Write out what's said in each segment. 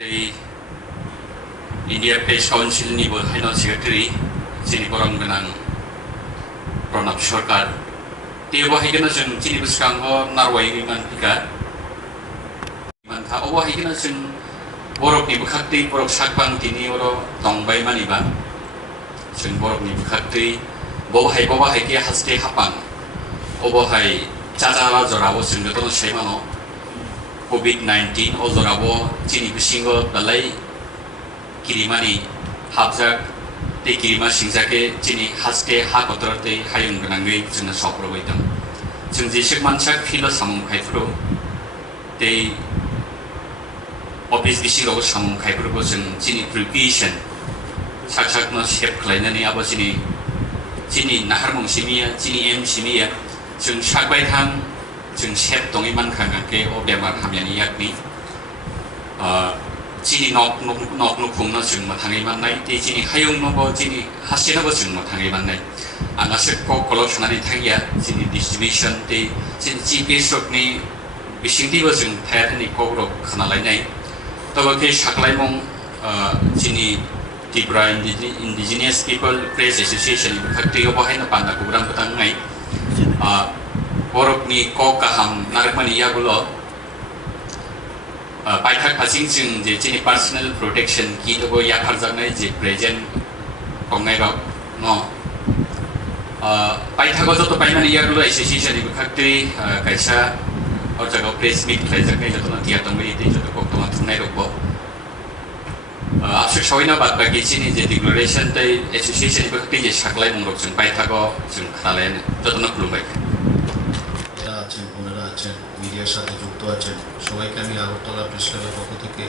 India Peace Council ni Haino Secretary Chini Borong Benang Pranab Sarkar Tiba Higana Jun Chini Buskango Narwai Iman Pika Iman Tha Oba Higana Jun Borok ni Bukakti Borok Sakpang Tini Oro Tongbai Maniba Jun Borok ni Bukakti Boba Hai Kia Haste Hapang Oba Hai Chacha Zorabo Jun Jotono Shaimano COVID-19 o Zorabo Chini Busingo Dalai Kirimani Habjak Te Kirima Singzake Chini Haste Hakotorte Hayung Ganangai Juna Soprovitam Jungji Shikmanchak Philo Samung Kaifro Te Office Bisingo Samung Kaifro Jung Chini Preparation Saksak no Shep Klainani Abo Chini Naharmong Simia Chini M Simia Jung Shakbai Hang Jung Shep Dongiman Kangake o Bemar Hamiani Yakni Chini nok nukung na jung matangi manai, di chini hayung nobo chini hasina bo jung matangi manai. Anasik ko kolok nani tangya chini distribution di chini GPS ni bising di bo jung thayat ni ko ro khana lai nai. Toba ke shaklai mong chini Tripura Indigenous People Press Association khakti ko bahai na panda kubrang patang ngai. Borok ni ko kaham narakmani ya gulo. Paithak Pasing Jung je chini personal protection ki to go ya kharjanai je present kongai rok no paithak joto paimani ya gulo association ni bukhakti kaisa or jaga press meet khlaijakai joto na tia tongbai te joto kok toma thunai rokbo after shoina bad baki chini je declaration tai association ni bukhakti je saklai mongrok jung paithako jung khalai joto na khulumbai আছেন ওনারা আছেন মিডিয়ার সাথে যুক্ত আছেন সবাইকে আমি Agartala press ক্লাবের পক্ষ থেকে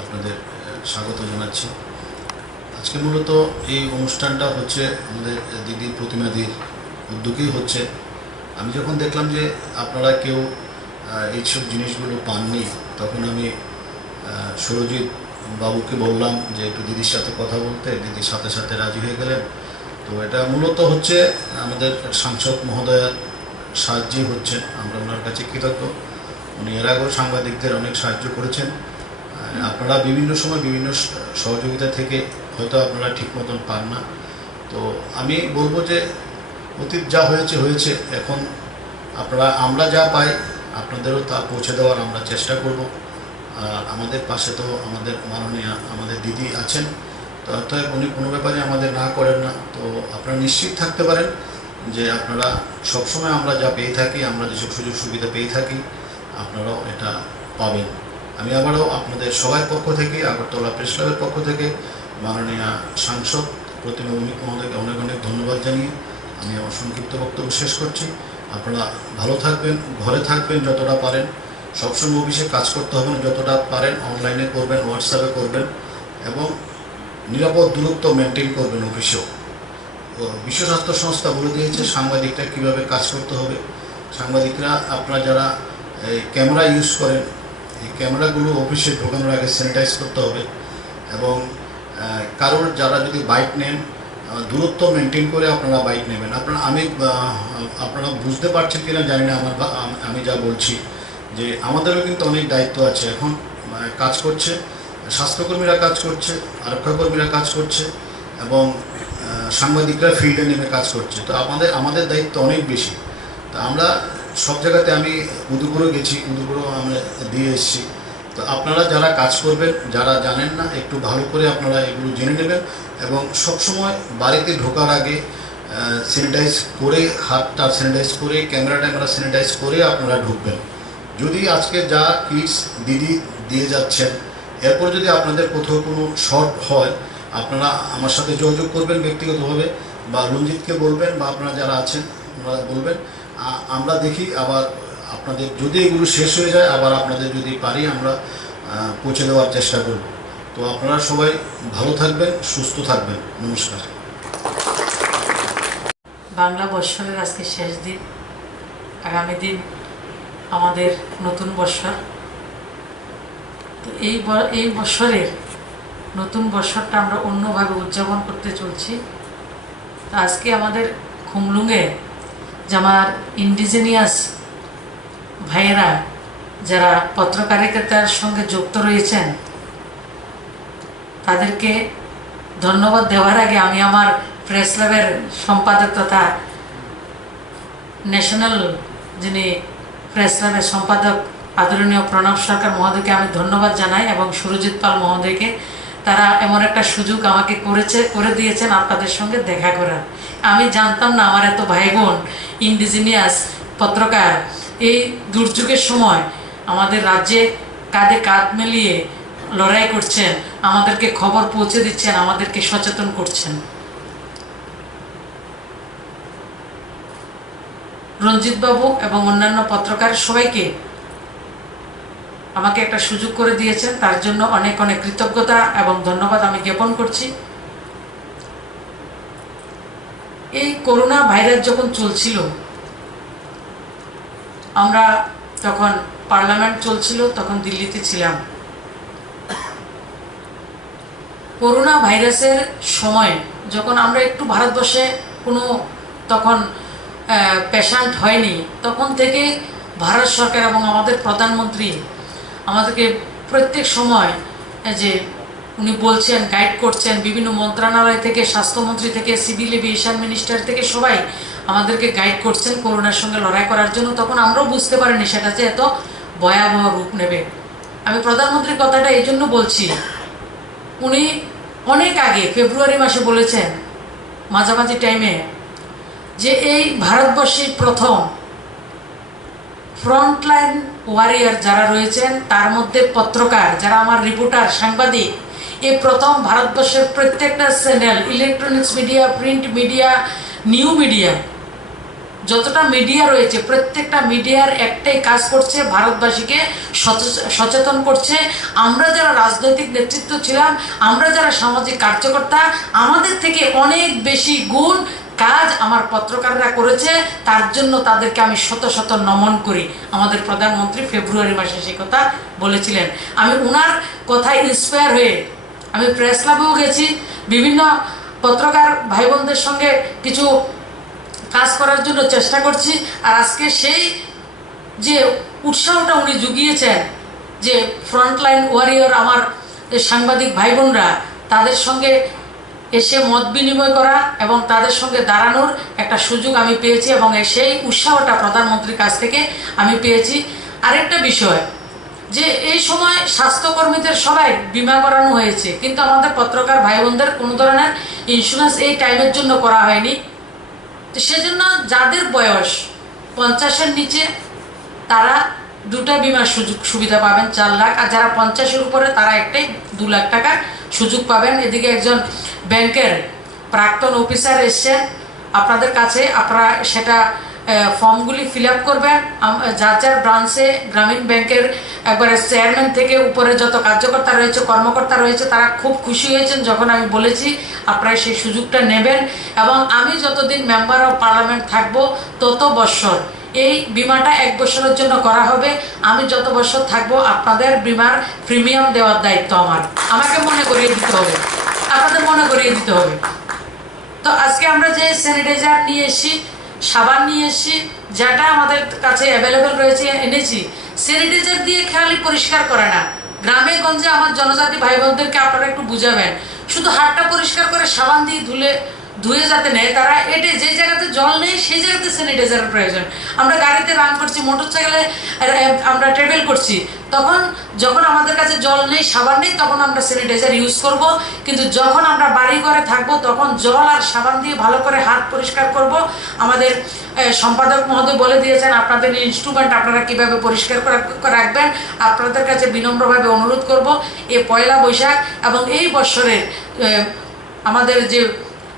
আপনাদের স্বাগত জানাচ্ছি। আজকে মূলত এই অনুষ্ঠানটা হচ্ছে আমাদের দিদি প্রতিমাদির উদ্যোগেই হচ্ছে। আমি যখন দেখলাম যে আপনারা কেউ এইসব জিনিসগুলো পাননি তখন আমি সুরজিৎ বাবুকে বললাম যে একটু দিদির সাথে কথা বলতে, দিদির সাথে সাথে রাজি হয়ে গেলেন। তো এটা মূলত হচ্ছে আমাদের সাংসদ মহোদয়ার সাহায্যে হচ্ছে, আমরা ওনার কাছে কৃতজ্ঞ। উনি এর আগেও সাংবাদিকদের অনেক সাহায্য করেছেন। আপনারা বিভিন্ন সময় বিভিন্ন সহযোগিতা থেকে হয়তো আপনারা ঠিক মতন পান না। তো আমি বলবো যে অতীত যা হয়েছে হয়েছে, এখন আমরা যা পাই আপনাদেরও তা পৌঁছে দেওয়ার আমরা চেষ্টা করব। আর আমাদের পাশে তো আমাদের মাননীয় আমাদের দিদি আছেন, তো অতএব উনি কোনো ব্যাপারে আমাদের না করেন না। তো আপনারা নিশ্চিত থাকতে পারেন যে আপনারা সবসময় আমরা যা পেয়ে থাকি, আমরা যেসব সুযোগ সুবিধা পেয়ে থাকি আপনারাও এটা পাবেন। আমি আবারও আপনাদের সবার পক্ষ থেকে, আগরতলা প্রেস ক্লাবের পক্ষ থেকে মাননীয় সাংসদ প্রতিমা ভৌমিক মহোদয়কে অনেক অনেক ধন্যবাদ জানিয়ে আমি আমার সংক্ষিপ্ত বক্তব্য শেষ করছি। আপনারা ভালো থাকবেন, ঘরে থাকবেন যতটা পারেন, সবসময় অফিসে কাজ করতে হবে না, যতটা পারেন অনলাইনে করবেন, হোয়াটসঅ্যাপে করবেন এবং নিরাপদ দূরত্ব মেনটেন করবেন অফিসেও। বিশ্ব স্বাস্থ্য সংস্থা বলে দিয়েছে সাংবাদিকরা কীভাবে কাজ করতে হবে। সাংবাদিকরা আপনারা যারা ক্যামেরা ইউজ করেন, এই ক্যামেরাগুলো অফিসে ঢোকানোর আগে স্যানিটাইজ করতে হবে এবং কারোর যারা যদি বাইক নেন দূরত্ব মেনটেন করে আপনারা বাইক নেবেন। আপনারা বুঝতে পারছেন কিনা জানি না, আমি যা বলছি যে আমাদেরও কিন্তু অনেক দায়িত্ব আছে। এখন কাজ করছে স্বাস্থ্যকর্মীরা, কাজ করছে আরক্ষাকর্মীরা, কাজ করছে এবং সাংবাদিকরা ফিল্ডে নেমে কাজ করছে। তো আমাদের দায়িত্ব অনেক বেশি। তো আমরা সব জায়গাতে, আমি উদয়পুরেও গেছি, উদয়পুরেও আমরা দিয়ে এসেছি। তো আপনারা যারা কাজ করবেন, যারা জানেন না, একটু ভালো করে আপনারা এগুলো জেনে নেবেন এবং সবসময় বাড়িতে ঢোকার আগে স্যানিটাইজ করে, হাতটা স্যানিটাইজ করে, ক্যামেরা স্যানিটাইজ করে আপনারা ঢুকবেন। যদি আজকে যা কিটস দিদি দিয়ে যাচ্ছেন এরপর যদি আপনাদের কোথাও কোনো শর্ট হয় আপনারা আমার সাথে যোগাযোগ করবেন ব্যক্তিগতভাবে, বা রঞ্জিতকে বলবেন, বা আপনারা যারা আছেন ওনারা বলবেন। আমরা দেখি আবার আপনাদের যদি এগুলো শেষ হয়ে যায়, আবার আপনাদের যদি পারি আমরা পৌঁছে দেওয়ার চেষ্টা করব। তো আপনারা সবাই ভালো থাকবেন, সুস্থ থাকবেন। নমস্কার। বাংলা বৎসরের আজকে শেষ দিন, আগামী দিন আমাদের নতুন বৎসর। তো এই বৎসরের নতুন বৎসরটা আমরা অন্যভাবে উদযাপন করতে চলছি। তো আজকে আমাদের খুমলুঙে যে আমার ইন্ডিজিনিয়াস ভাইয়েরা যারা পত্রকারিতার সঙ্গে যুক্ত রয়েছেন তাদেরকে ধন্যবাদ দেওয়ার আগে আমি আমার প্রেস ক্লাবের সম্পাদক তথা ন্যাশনাল যিনি প্রেস ক্লাবের সম্পাদক আদরণীয় প্রণব সরকার মহোদয়কে আমি ধন্যবাদ জানাই এবং সুরজিৎ পাল মহোদয়কে। তারা এমন একটা সুযোগ আমাকে করে দিয়েছেন আপনাদের সঙ্গে দেখা করার। আমি জানতাম না আমার এত ভাই বোন ইন্ডিজিনিয়াস পত্রকার এই দুর্যোগের সময় আমাদের রাজ্যে কাঁধে কাঁধ মিলিয়ে লড়াই করছেন, আমাদেরকে খবর পৌঁছে দিচ্ছেন, আমাদেরকে সচেতন করছেন। রঞ্জিত বাবু এবং অন্যান্য পত্রকার সবাইকে আমাকে একটা সুযোগ করে দিয়েছেন, তার জন্য অনেক অনেক কৃতজ্ঞতা এবং ধন্যবাদ আমি জ্ঞাপন করছি। এই করোনা ভাইরাস যখন চলছিল, আমরা তখন পার্লামেন্ট চলছিল, তখন দিল্লিতে ছিলাম। করোনা ভাইরাসের সময় যখন আমরা একটু ভারতবর্ষে কোনো তখন পেশেন্ট হয়নি, তখন থেকে ভারত সরকার এবং আমাদের প্রধানমন্ত্রী আমাদেরকে প্রত্যেক সময় যে উনি বলছেন, গাইড করছেন, বিভিন্ন মন্ত্রণালয় থেকে, স্বাস্থ্যমন্ত্রী থেকে, সিভিল এভিয়েশন মিনিস্টার থেকে সবাই আমাদেরকে গাইড করছেন করোনার সঙ্গে লড়াই করার জন্য। তখন আমরাও বুঝতে পারিনি সেটা যে এত ভয়াবহ রূপ নেবে। আমি প্রধানমন্ত্রীর কথাটা এই জন্য বলছি, উনি অনেক আগে ফেব্রুয়ারি মাসে বলেছেন মাঝামাঝি টাইমে যে এই ভারতবর্ষের প্রথম ফ্রন্টলাইন ওয়ারিয়ার যারা রয়েছেন, তার মধ্যে পত্রকার যারা আমার রিপোর্টার, সাংবাদিক, এই প্রথম ভারতবর্ষের প্রত্যেকটা channel, electronics media, print media, new media, যতটা মিডিয়া রয়েছে প্রত্যেকটা মিডিয়ার একটাই কাজ করছে, ভারতবাসীকে সচেতন করছে। আমরা যারা রাজনৈতিক নেতৃত্ব ছিলাম, আমরা যারা সামাজিক কার্যকর্তা, আমাদের থেকে অনেক বেশি গুণ কাজ আমার পত্রকাররা করেছে। তার জন্য তাদেরকে আমি শত শত নমন করি। আমাদের প্রধানমন্ত্রী ফেব্রুয়ারি মাসে সে কথা বলেছিলেন। আমি ওনার কথায় ইন্সপায়ার হয়ে আমি প্রেস ক্লাবেও গেছি, বিভিন্ন পত্রকার ভাই বোনদের সঙ্গে কিছু কাজ করার জন্য চেষ্টা করছি। আর আজকে সেই যে উৎসাহটা উনি জুগিয়েছেন, যে ফ্রন্টলাইন ওয়ারিয়র আমার সাংবাদিক ভাই বোনরা, তাদের সঙ্গে এসে মত বিনিময় করা এবং তাদের সঙ্গে দাঁড়ানোর একটা সুযোগ আমি পেয়েছি এবং সেই উৎসাহটা প্রধানমন্ত্রীর কাছ থেকে আমি পেয়েছি। আরেকটা বিষয় যে এই সময় স্বাস্থ্যকর্মীদের সবাই বিমা করানো হয়েছে, কিন্তু আমাদের পত্রকার ভাই বোনদের কোনো ধরনের ইন্স্যুরেন্স এই টাইমের জন্য করা হয়নি। তো সেজন্য যাদের বয়স 50-এর নিচে তারা দুটা বিমার সুবিধা পাবেন, 4 লাখ, আর যারা 50-এর উপরে তারা একটাই 2 লাখ টাকার সুযোগ পাবেন। এদিকে একজন ব্যাংকের প্রাক্তন অফিসার এসছেন আপনাদের কাছে, আপনারা সেটা ফর্মগুলি ফিল আপ করবেন। যার যার ব্রাঞ্চে গ্রামীণ ব্যাংকের একবারে চেয়ারম্যান থেকে উপরে যত কার্যকর্তা রয়েছে, কর্মকর্তা রয়েছে, তারা খুব খুশি হয়েছেন যখন আমি বলেছি আপনারা সেই সুযোগটা নেবেন। এবং আমি যতদিন মেম্বার অফ পার্লামেন্ট থাকবো তত বছর এই বিমাটা 1 বছরের জন্য করা হবে। আমি যত বছর থাকবো আপনাদের বিমার প্রিমিয়াম দেওয়ার দায়িত্ব আমাকে মনে করিয়ে দিতে হবে, আপনাদের মনে করিয়ে দিতে হবে। তো আজকে আমরা যে স্যানিটাইজার নিয়ে এসেছি, সাবান নিয়ে এসেছি, যেটা আমাদের কাছে অ্যাভেলেবেল রয়েছে এনেছি। স্যানিটাইজার দিয়ে খালি পরিষ্কার করে না, গ্রামে গঞ্জে আমার জনজাতি ভাই বোনদেরকে আপনারা একটু বুঝাবেন, শুধু হাতটা পরিষ্কার করে সাবান দিয়ে ধুয়ে যাতে নেয় তারা। এটা যে জায়গাতে জল নেই সেই জায়গাতে স্যানিটাইজারের প্রয়োজন। আমরা গাড়িতে রান করছি, মোটর সাইকেলে আমরা ট্রাভেল করছি, তখন যখন আমাদের কাছে জল নেই, সাবান নেই, তখন আমরা স্যানিটাইজার ইউজ করব। কিন্তু যখন আমরা বাড়ি ঘরে থাকবো তখন জল আর সাবান দিয়ে ভালো করে হাত পরিষ্কার করব। আমাদের সম্পাদক মহোদয় বলে দিয়েছেন আপনাদের ইনস্ট্রুমেন্ট আপনারা কীভাবে পরিষ্কার করে রাখবেন। আপনাদের কাছে বিনম্রভাবে অনুরোধ করব, এই পয়লা বৈশাখ এবং এই বছরের আমাদের যে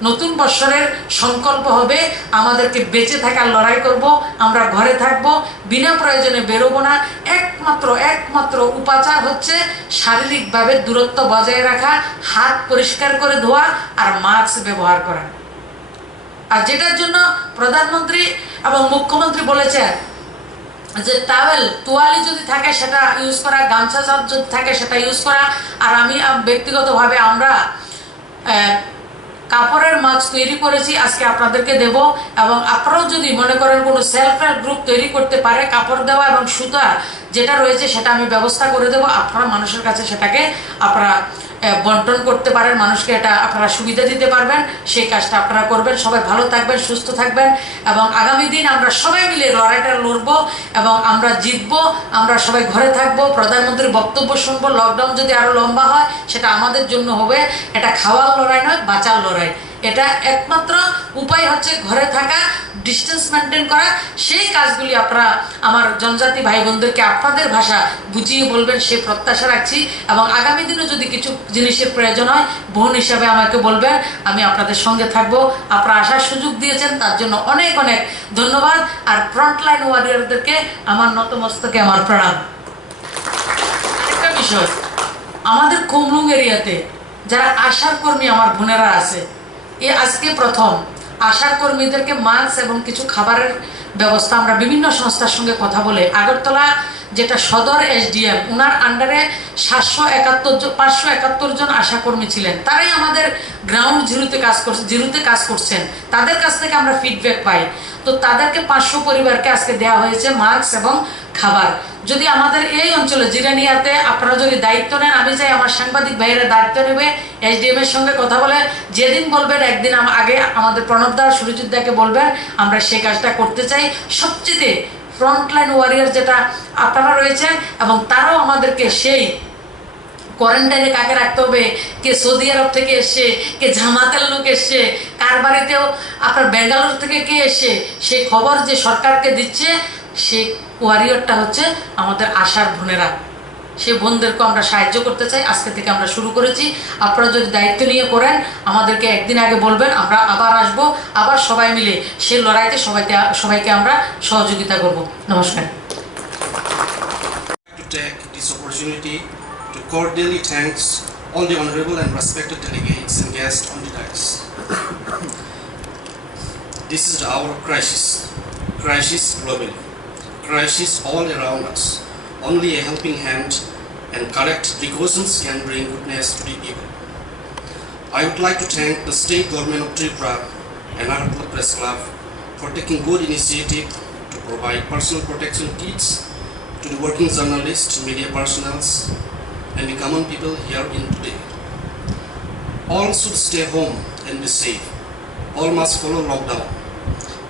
নতুন বছরের সংকল্প হবে আমাদেরকে বেঁচে থাকার লড়াই করব। আমরা ঘরে থাকব, বিনা প্রয়োজনে বেরোবো না। একমাত্র উপাচার হচ্ছে শারীরিকভাবে দূরত্ব বজায় রাখা, হাত পরিষ্কার করে ধোয়া আর মাস্ক ব্যবহার করা। আর যেটার জন্য প্রধানমন্ত্রী এবং মুখ্যমন্ত্রী বলেছেন যে টাওয়েল, তোয়ালি যদি থাকে সেটা ইউজ করা, গামছা যদি থাকে সেটা ইউজ করা। আর আমি ব্যক্তিগতভাবে আমরা কাপড়ের মাস্ক তৈরি করেছি, আজকে আপনাদেরকে দেব। এবং আপনারাও যদি মনে করেন কোনো সেলফ হেল্প গ্রুপ তৈরি করতে পারে, কাপড় দেওয়া এবং সুতা যেটা রয়েছে সেটা আমি ব্যবস্থা করে দেব। আপনারা মানুষের কাছে সেটাকে আপনারা বন্টন করতে পারেন, মানুষকে এটা আপনারা সুবিধা দিতে পারবেন, সেই কাজটা আপনারা করবেন। সবাই ভালো থাকবেন, সুস্থ থাকবেন, এবং আগামী দিন আমরা সবাই মিলে লড়াইটা লড়বো এবং আমরা জিতবো। আমরা সবাই ঘরে থাকবো, প্রধানমন্ত্রীর বক্তব্য শুনবো। লকডাউন যদি আরো লম্বা হয় সেটা আমাদের জন্য হবে, এটা খাওয়ার লড়াই নয়, বাঁচার লড়াই। এটা একমাত্র উপায় হচ্ছে ঘরে থাকা, ডিস্টেন্স মেনটেন করা। সেই কাজগুলি আপনারা আমার জনজাতি ভাই বোনদেরকে আপনাদের ভাষা বুঝিয়ে বলবেন, সে প্রত্যাশা রাখছি। এবং আগামী দিনে যদি কিছু জিনিসের প্রয়োজন হয় বোন হিসাবে আমাকে বলবেন, আমি আপনাদের সঙ্গে থাকবো। আপনারা আসার সুযোগ দিয়েছেন, তার জন্য অনেক অনেক ধন্যবাদ। আর ফ্রন্টলাইন ওয়ারিয়রদেরকে আমার নতমস্তকে আমার প্রণাম। আরেকটা বিষয়, আমাদের কুমলুং এরিয়াতে যারা আশার কর্মী আমার বোনেরা আছে, আজকে প্রথম আশার কর্মীদেরকে মাস্ক এবং কিছু খাবারের ব্যবস্থা আমরা বিভিন্ন সংস্থার সঙ্গে কথা বলে, আগরতলা যেটা সদর এসডিএম, ওনার আন্ডারে 571 জন আশাকর্মী ছিলেন। তারাই আমাদের গ্রাউন্ড জিরোতে কাজ করছেন। তাদের কাছ থেকে আমরা ফিডব্যাক পাই। তো তাদেরকে 500 পরিবারকে আজকে দেওয়া হয়েছে মাস্ক এবং খাবার। যদি আমাদের এই অঞ্চলে জিরানিয়াতে আপনারা যদি দায়িত্ব নেন, আমি চাই আমার সাংবাদিক ভাইয়েরা দায়িত্ব নেবে, এসডিএম এর সঙ্গে কথা বলে যেদিন বলবেন একদিন আগে আমাদের প্রণবদা সুরজিৎ দাকে বলবেন, আমরা সেই কাজটা করতে চাই। সবচেয়ে ফ্রন্টলাইন ওয়ারিয়ার যেটা আপনারা রয়েছেন, এবং তারাও আমাদেরকে সেই কোয়ারেন্টাইনে কাকে রাখতে হবে, কে সৌদি আরব থেকে এসছে, কে জামাতের লোক এসছে, কার বাড়িতেও আপনার ব্যাঙ্গালোর থেকে কে এসছে, সেই খবর যে সরকারকে দিচ্ছে, সেই ওয়ারিয়রটা হচ্ছে আমাদের আশার বোনেরা। সেই বোনদেরকে আমরা সাহায্য করতে চাই। আজকে থেকে আমরা শুরু করেছি। আপনারা যদি দায়িত্ব নিয়ে করেন, আমাদেরকে একদিন আগে বলবেন, আমরা আবার আসবো, আবার সবাই মিলে সেই লড়াইতে সবাইকে আমরা সহযোগিতা করব। নমস্কার। To take this opportunity to cordially thanks all the honorable and respected delegates and guests on the dais. This is our crisis globally, crisis all around us. Only a helping hand and correct precautions can bring goodness to the people. I would like to thank the state government of Tripura and Agartala Press Club for taking good initiative to provide personal protection kits to the working journalists, media personnel, and the common people here in today. All should stay home and be safe. All must follow lockdown.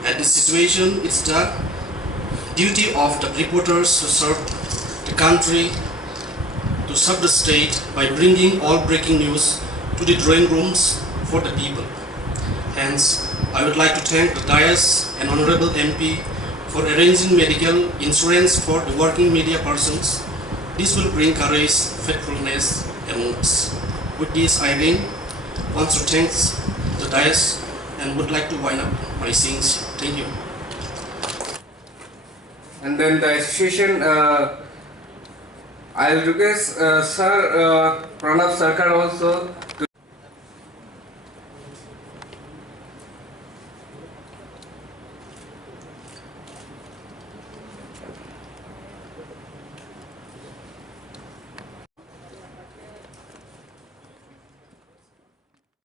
At this situation, it's the duty of the reporters to serve the country, to serve the state by bringing all breaking news to the drawing rooms for the people. Hence, I would like to thank the dais and Honorable MP for arranging medical insurance for the working media persons. This will bring courage, faithfulness among us. With this, I again want to thank the dais and would like to wind up my sayings. Thank you. And then the association, I'll request Sir Pranav Sarkar also to